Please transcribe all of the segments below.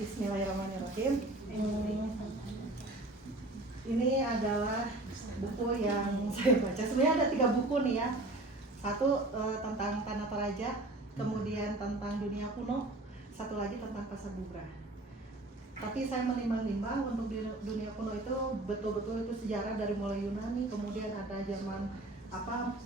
Bismillahirrahmanirrahim. Ini adalah buku yang saya baca. Sebenarnya ada 3 buku nih ya. Satu tentang Tanah Toraja, kemudian tentang dunia kuno, satu lagi tentang Pasar Bubrah. Tapi saya menimbang-nimbang untuk dunia kuno itu betul-betul itu sejarah dari mulai Yunani, kemudian ada zaman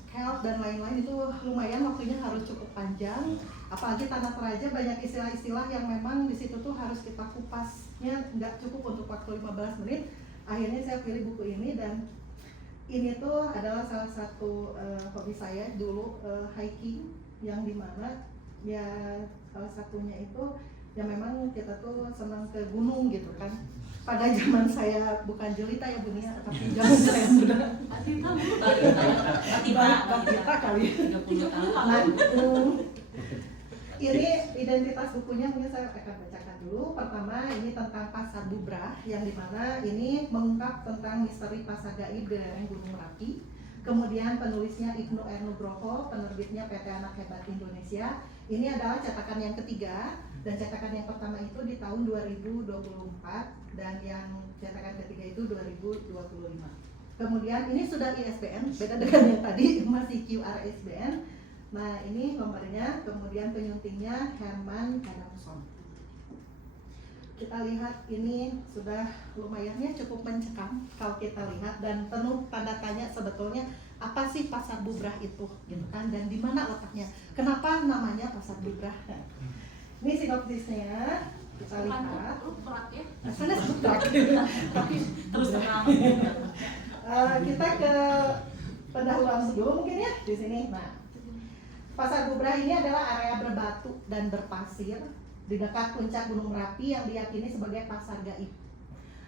Celt dan lain-lain, itu lumayan waktunya harus cukup panjang. Apalagi Tanah Toraja banyak istilah-istilah yang memang di situ tuh harus kita kupasnya, nggak cukup untuk waktu 15 menit. Akhirnya saya pilih buku ini, dan ini tuh adalah salah satu hobi saya dulu, hiking, yang dimana ya salah satunya itu ya memang kita tuh senang ke gunung gitu kan. Pada zaman saya bukan jelita ya Bunia, tapi zaman saya muda. Batita kali. Ini identitas bukunya mungkin saya akan bacakan dulu. Pertama, ini tentang Pasar Bubrah, yang dimana ini mengungkap tentang misteri pasar gaib di lereng Gunung Merapi. Kemudian penulisnya Ibnu R. Nugroho, penerbitnya PT Anak Hebat Indonesia. Ini adalah cetakan yang ketiga, dan cetakan yang pertama itu di tahun 2024, dan yang cetakan ketiga itu 2025. Kemudian ini sudah ISBN, beda dengan yang tadi masih QR ISBN. Nah ini nomornya, kemudian penyuntingnya Herman Adamson. Kita lihat ini sudah lumayannya cukup mencekam kalau kita lihat, dan penuh tanda tanya sebetulnya apa sih Pasar Bubrah itu gitu kan, dan di mana letaknya, kenapa namanya Pasar Bubrah. Nah, ini sinopsisnya kita lihat. Sana sebutrak tapi terus terang. Kita ke pendahuluan dulu mungkin ya di sini. Nah, Pasar Bubrah ini adalah area berbatu dan berpasir di dekat puncak Gunung Merapi yang diyakini sebagai pasar gaib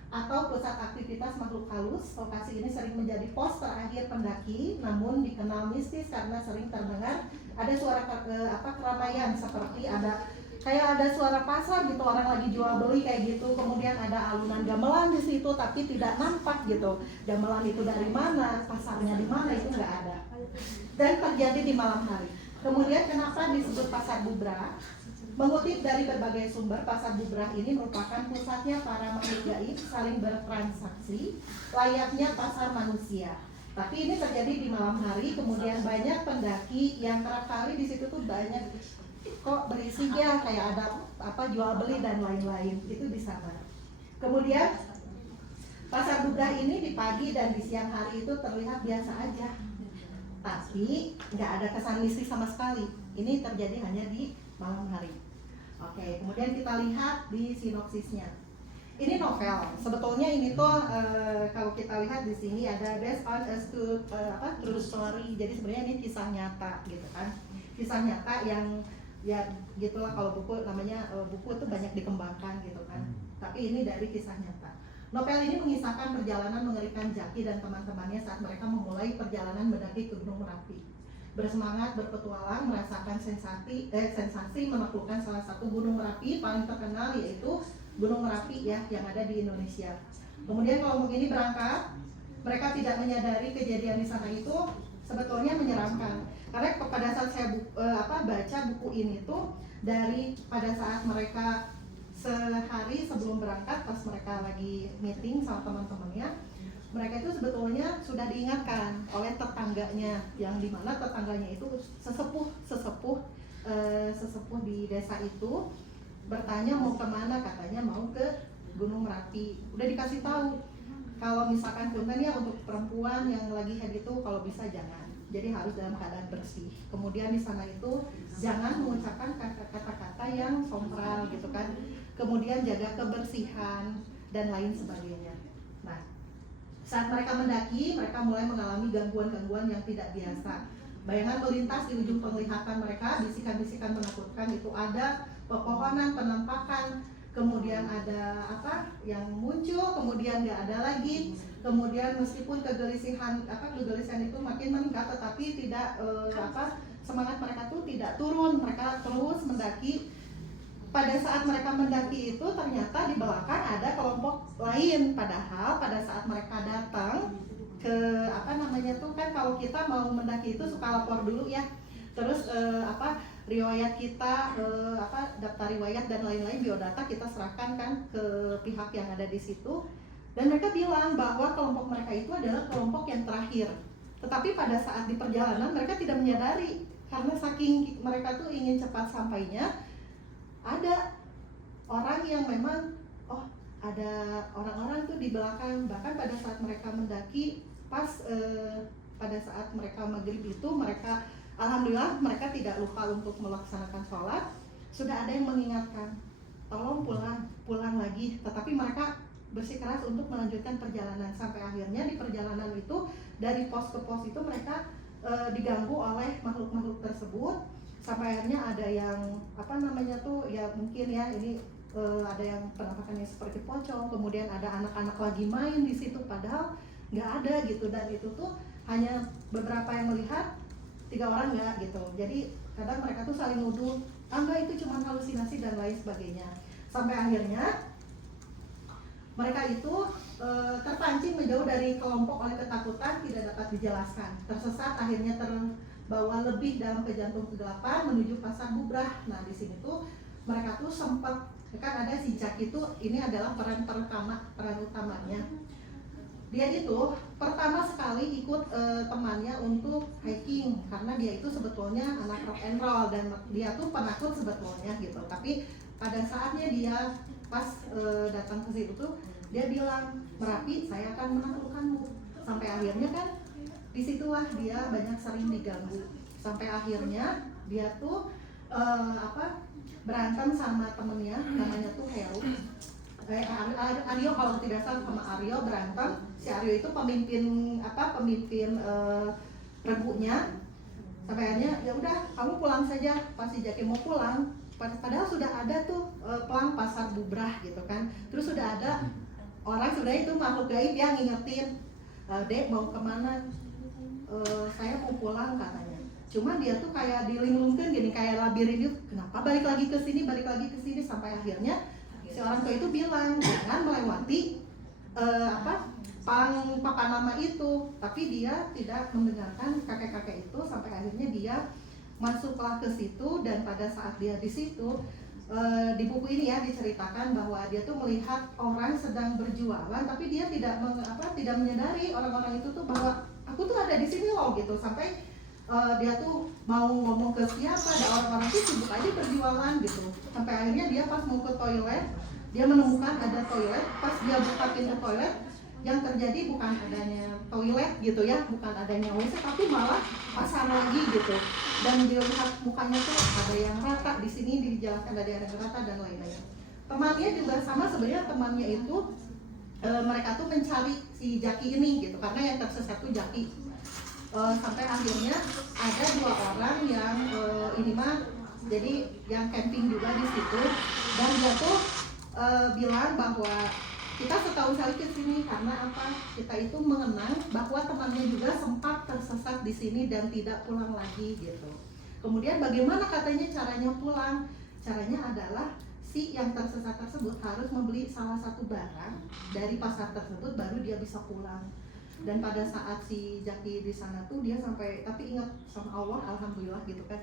atau pusat aktivitas makhluk halus. Lokasi ini sering menjadi pos terakhir pendaki, namun dikenal mistis karena sering terdengar ada suara keramaian, seperti ada suara pasar gitu, orang lagi jual beli kayak gitu. Kemudian ada alunan gamelan di situ, tapi tidak nampak gitu. Gamelan itu dari mana, pasarnya di mana itu nggak ada. Dan terjadi di malam hari. Kemudian kenapa disebut Pasar Bubrah? Mengutip dari berbagai sumber, Pasar Bubrah ini merupakan pusatnya para makhluk gaib saling bertransaksi layaknya pasar manusia. Tapi ini terjadi di malam hari. Kemudian banyak pendaki yang kerap kali di situ tuh banyak kok berisik ya, kayak ada jual beli dan lain-lain, itu di sana. Kemudian Pasar Bubrah ini di pagi dan di siang hari itu terlihat biasa aja, tapi nggak ada kesan mistis sama sekali. Ini terjadi hanya di malam hari. Oke, kemudian kita lihat di sinopsisnya. Ini novel. Sebetulnya ini tuh kalau kita lihat di sini ada based on a true story. Jadi sebenarnya ini kisah nyata gitu kan. Kisah nyata yang ya gitulah, kalau buku namanya buku itu banyak dikembangkan gitu kan. Tapi ini dari kisah nyata. Novel ini mengisahkan perjalanan mengerikan Jaki dan teman-temannya saat mereka memulai perjalanan mendaki ke Gunung Merapi. Bersemangat berpetualang, merasakan sensasi menaklukkan salah satu gunung Merapi paling terkenal, yaitu Gunung Merapi ya, yang ada di Indonesia. Kemudian kelompok ini berangkat, mereka tidak menyadari kejadian di sana itu sebetulnya menyeramkan. Karena pada saat saya baca buku ini tuh dari pada saat mereka sehari sebelum berangkat, pas mereka lagi meeting sama teman-temannya, mereka itu sebetulnya sudah diingatkan oleh tetangganya, yang dimana tetangganya itu sesepuh di desa itu bertanya mau kemana, katanya mau ke Gunung Merapi. Udah dikasih tahu kalau misalkan punten ya untuk perempuan yang lagi head itu kalau bisa jangan, jadi harus dalam keadaan bersih. Kemudian di sana itu jangan mengucapkan kata-kata yang sompral gitu kan. Kemudian jaga kebersihan dan lain sebagainya. Nah, saat mereka mendaki, mereka mulai mengalami gangguan-gangguan yang tidak biasa. Bayangan melintas di ujung penglihatan mereka, bisikan-bisikan menakutkan itu ada, pepohonan, penampakan, kemudian ada yang muncul, kemudian nggak ada lagi. Kemudian meskipun kegelisahan itu makin meningkat, tetapi tidak semangat mereka tuh tidak turun, mereka terus mendaki. Pada saat mereka mendaki itu ternyata di belakang ada kelompok lain, padahal pada saat mereka datang ke kalau kita mau mendaki itu suka lapor dulu ya, terus riwayat kita, daftar riwayat dan lain-lain, biodata kita serahkan kan ke pihak yang ada di situ. Dan mereka bilang bahwa kelompok mereka itu adalah kelompok yang terakhir. Tetapi pada saat di perjalanan mereka tidak menyadari, karena saking mereka tuh ingin cepat sampainya, ada orang yang memang, ada orang-orang tuh di belakang. Bahkan pada saat mereka mendaki, pas pada saat mereka maghrib itu, mereka alhamdulillah mereka tidak lupa untuk melaksanakan sholat. Sudah ada yang mengingatkan, tolong pulang lagi. Tetapi mereka bersikeras untuk melanjutkan perjalanan. Sampai akhirnya di perjalanan itu, dari pos ke pos itu mereka diganggu oleh makhluk-makhluk tersebut. Sampai akhirnya ada yang ya mungkin ya ini ada yang penampakannya seperti pocong, kemudian ada anak-anak lagi main di situ, padahal nggak ada gitu. Dan itu tuh hanya beberapa yang melihat, 3 orang nggak gitu. Jadi kadang mereka tuh saling nuduh, enggak itu cuma halusinasi dan lain sebagainya. Sampai akhirnya mereka itu terpancing menjauh dari kelompok oleh ketakutan, tidak dapat dijelaskan, tersesat, akhirnya terbawa lebih dalam ke jantung kegelapan menuju pasar bubrah. Nah di sini tuh mereka tuh sempat, kan ada si Jack itu, ini adalah peran utamanya. Dia itu pertama sekali ikut temannya untuk hiking, karena dia itu sebetulnya anak rock and roll dan dia tuh penakut sebetulnya gitu. Tapi pada saatnya dia pas datang ke situ tuh, dia bilang, Merapi, saya akan menaklukkanmu. Sampai akhirnya kan disitulah dia banyak sering diganggu. Sampai akhirnya dia tuh berantem sama temennya, namanya tuh Heru. Aryo kalau tidak salah, sama Aryo berantem. Si Aryo itu pemimpin regunya. Sampai akhirnya ya udah kamu pulang saja. Pas si Jaki mau pulang, padahal sudah ada tuh pelang pasar bubrah gitu kan. Terus sudah ada orang, sebenarnya itu makhluk gaib yang ngingetin, Dek mau kemana? Saya mau pulang katanya. Cuma dia tuh kayak dilinglungkan gini, kayak labirin itu. Kenapa balik lagi ke sini sampai akhirnya si orang tua itu bilang jangan melewati papan nama itu. Tapi dia tidak mendengarkan kakek-kakek itu. Sampai akhirnya dia masuklah ke situ. Dan pada saat dia di situ, di buku ini ya diceritakan bahwa dia tuh melihat orang sedang berjualan, tapi dia tidak menyadari orang-orang itu tuh bahwa aku tuh ada di sini loh gitu. Sampai dia tuh mau ngomong ke siapa, ada orang-orang tuh sibuk aja berjualan gitu. Sampai akhirnya dia pas mau ke toilet, dia menemukan ada toilet. Pas dia buka pintu toilet, yang terjadi bukan adanya toilet gitu ya, bukan adanya WC, tapi malah pasar lagi gitu. Dan dilihat mukanya tuh ada yang rata, di sini dijelaskan ada yang rata dan lain-lain. Temannya juga sama, sebenarnya temannya itu mereka tuh mencari si Jaki ini gitu, karena yang tersesat tuh Jaki. Sampai akhirnya ada 2 orang yang jadi yang camping juga di situ, dan dia tuh bilang bahwa kita setahu saya ke sini karena apa? Kita itu mengenang bahwa temannya juga sempat tersesat di sini dan tidak pulang lagi gitu. Kemudian bagaimana katanya caranya pulang? Caranya adalah si yang tersesat tersebut harus membeli salah satu barang dari pasar tersebut, baru dia bisa pulang. Dan pada saat si Jaki di sana tuh dia sampai, tapi ingat sama Allah, alhamdulillah gitu kan.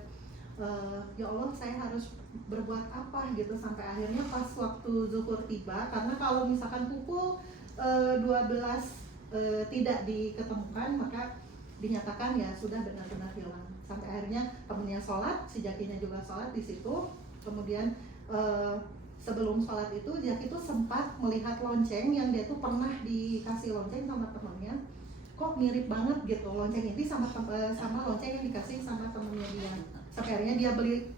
Ya Allah, saya harus berbuat apa gitu. Sampai akhirnya pas waktu zuhur tiba, karena kalau misalkan pukul 12 tidak diketemukan, maka dinyatakan ya sudah benar-benar hilang. Sampai akhirnya temennya sholat, si Jakinya juga sholat di situ. Kemudian sebelum sholat itu Jaki itu sempat melihat lonceng yang dia tuh pernah dikasih lonceng sama temannya. Kok mirip banget gitu lonceng ini sama lonceng yang dikasih sama temennya dia. Sampai akhirnya dia beli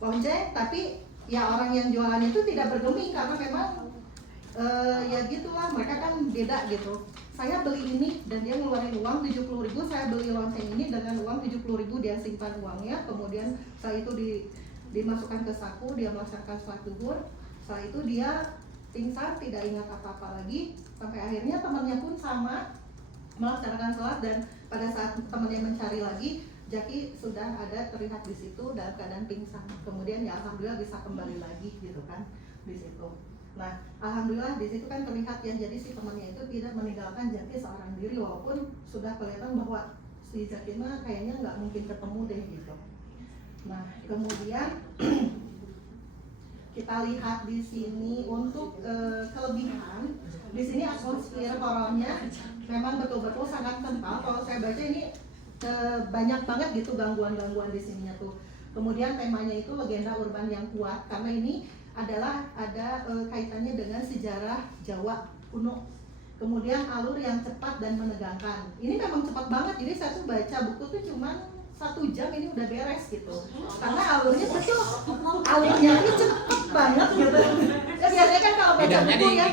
lonceng, tapi ya orang yang jualan itu tidak bergeming karena memang ya gitulah, mereka kan beda gitu. Saya beli ini dan dia ngeluarin uang 70.000, saya beli lonceng ini dengan uang 70.000, dia simpan uangnya. Kemudian setelah itu dimasukkan ke saku, dia melaksanakan sholat zuhur. Setelah itu dia pingsan, tidak ingat apa-apa lagi. Sampai akhirnya temannya pun sama melaksanakan sholat, dan pada saat temannya mencari lagi, Jaki sudah ada terlihat di situ dalam keadaan pingsan. Kemudian ya alhamdulillah bisa kembali lagi gitu kan di situ. Nah alhamdulillah di situ kan terlihat ya, jadi si temannya itu tidak meninggalkan Jaki seorang diri, walaupun sudah kelihatan bahwa si Jaki mah kayaknya nggak mungkin ketemu deh gitu. Nah, kemudian kita lihat di sini untuk kelebihan. Di sini atmosfer horornya memang betul-betul sangat kental. Kalau saya baca ini banyak banget gitu gangguan-gangguan di sininya tuh. Kemudian temanya itu legenda urban yang kuat karena ini adalah ada kaitannya dengan sejarah Jawa kuno. Kemudian alur yang cepat dan menegangkan. Ini memang cepat banget. Jadi saya tuh baca buku tuh cuman 1 jam ini udah beres gitu. Karena alurnya betul, alurnya itu cepet banget gitu. Ya biasanya kan kalau baca buku ya.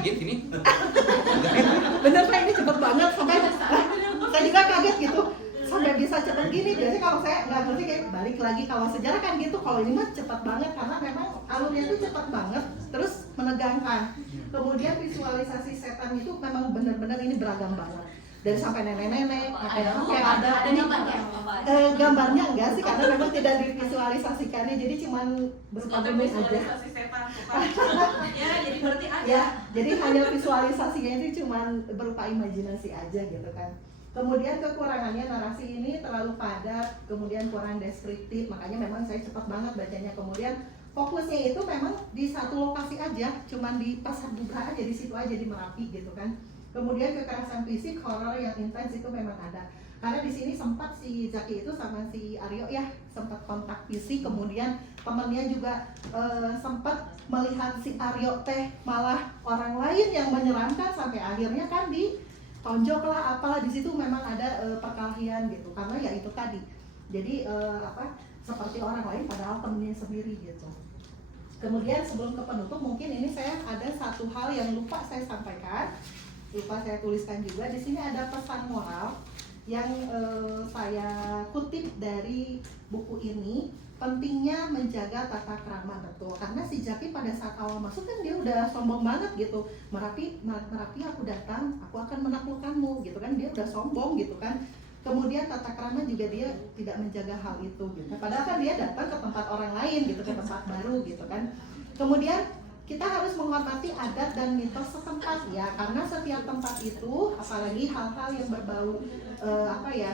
Bener kan ini cepet banget sampai saya juga kaget gitu. Sampai bisa cepet gini. Biasanya kalau saya nggak ngerti kayak balik lagi kalau sejarah kan gitu. Kalau ini mah cepet banget karena memang alurnya itu cepet banget. Terus menegangkan. Kemudian visualisasi setan itu memang benar-benar ini beragam banget. Dari sampai nenek-nenek, kayak ada ini gambarnya enggak sih karena memang tidak divisualisasikannya, jadi cuman berupa gunung aja. Ya, jadi berarti ada. Ya, jadi hanya visualisasinya itu cuman berupa imajinasi aja gitu kan. Kemudian kekurangannya narasi ini terlalu padat, kemudian kurang deskriptif, makanya memang saya cepat banget bacanya. Kemudian fokusnya itu memang di satu lokasi aja, cuman di Pasar Bubrah aja, di situ aja di Merapi gitu kan. Kemudian kekerasan fisik, horor yang intens itu memang ada. Karena di sini sempat si Zaki itu sama si Aryo ya sempat kontak fisik, kemudian temennya juga sempat melihat si Aryo teh malah orang lain yang menyeramkan sampai akhirnya kan ditonjok lah apalah, di situ memang ada perkelahian gitu. Karena ya itu tadi. Jadi seperti orang lain padahal temennya sendiri gitu. Kemudian sebelum ke penutup mungkin ini saya ada satu hal yang lupa saya sampaikan. Lupa saya tuliskan juga. Di sini ada pesan moral yang saya kutip dari buku ini. Pentingnya menjaga tata krama, betul. Karena si Jaki pada saat awal masuk kan dia udah sombong banget gitu. Merapi aku datang, aku akan menaklukkanmu gitu kan. Dia udah sombong gitu kan. Kemudian tata krama juga dia tidak menjaga hal itu gitu. Padahal kan dia datang ke tempat orang lain gitu, ke tempat baru gitu kan. Kemudian kita harus menghormati adat dan mitos setempat ya, karena setiap tempat itu, apalagi hal-hal yang berbau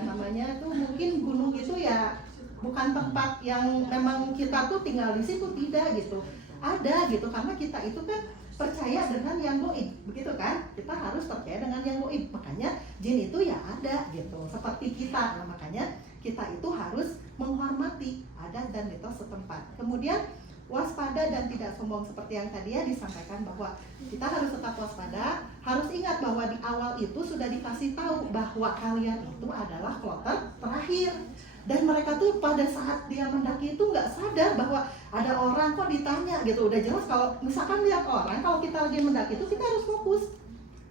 namanya tuh mungkin gunung itu ya bukan tempat yang memang kita tuh tinggal di situ, tidak gitu. Ada gitu, karena kita itu kan percaya dengan yang gaib, begitu kan? Kita harus percaya dengan yang gaib, makanya jin itu ya ada gitu, seperti kita. Nah, makanya kita itu harus menghormati adat dan mitos setempat. Kemudian waspada dan tidak sombong seperti yang tadi ya disampaikan bahwa kita harus tetap waspada, harus ingat bahwa di awal itu sudah dikasih tahu bahwa kalian itu adalah kloter terakhir. Dan mereka tuh pada saat dia mendaki itu nggak sadar bahwa ada orang kok ditanya gitu. Udah jelas kalau misalkan lihat orang, kalau kita lagi mendaki itu kita harus fokus.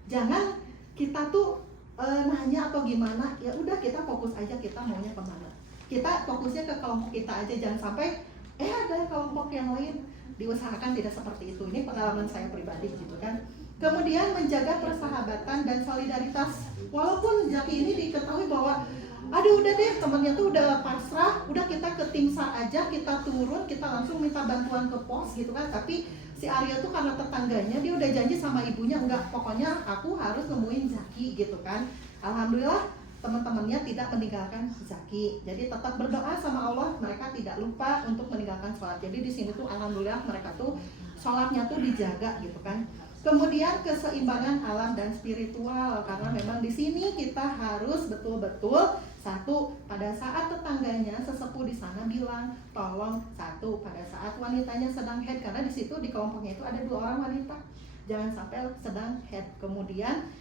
Jangan kita tuh nanya atau gimana, ya udah kita fokus aja kita maunya kemana. Kita fokusnya ke kelompok kita aja, jangan sampai ada kelompok yang lain. Diusahakan tidak seperti itu. Ini pengalaman saya pribadi gitu kan. Kemudian menjaga persahabatan dan solidaritas. Walaupun Jaki ini diketahui bahwa aduh udah deh temennya tuh udah pasrah, udah kita ke tim SAR aja, kita turun, kita langsung minta bantuan ke pos gitu kan. Tapi si Arya tuh karena tetangganya dia udah janji sama ibunya, enggak, pokoknya aku harus nemuin Zaki gitu kan. Alhamdulillah teman-temannya tidak meninggalkan Zaki. Jadi tetap berdoa sama Allah, mereka tidak lupa untuk meninggalkan sholat. Jadi di sini tuh alhamdulillah mereka tuh sholatnya tuh dijaga gitu kan. Kemudian keseimbangan alam dan spiritual, karena memang di sini kita harus betul-betul satu, pada saat tetangganya sesepuh di sana bilang tolong, satu, pada saat wanitanya sedang head, karena di situ di kelompoknya itu ada 2 orang wanita, jangan sampai sedang head. Kemudian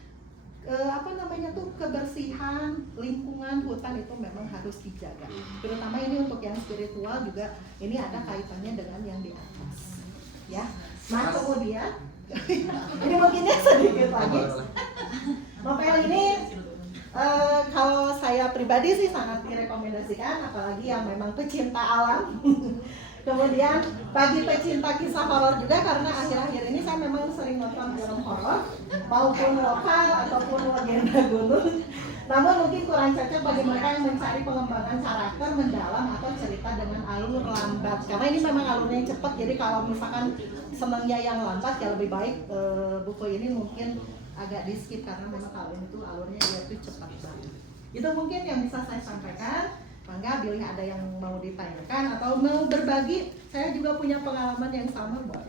kebersihan lingkungan hutan itu memang harus dijaga, terutama ini untuk yang spiritual juga ini ada kaitannya dengan yang di atas ya. Nah kemudian ini mungkinnya sedikit lagi novel ini kalau saya pribadi sih sangat direkomendasikan, apalagi yang memang pecinta alam. Kemudian bagi pecinta kisah horor juga, karena akhir-akhir ini saya memang sering nonton film horor maupun lokal ataupun legenda gunung. Namun mungkin kurang cocok bagi mereka yang mencari pengembangan karakter mendalam atau cerita dengan alur lambat. Karena ini memang alurnya cepat, jadi kalau misalkan senangnya yang lambat ya lebih baik buku ini mungkin agak di skip, karena memang kalau ini tuh alurnya dia tuh cepat banget. Itu mungkin yang bisa saya sampaikan. Mangga bila ada yang mau ditanyakan atau mau berbagi, saya juga punya pengalaman yang sama, boleh.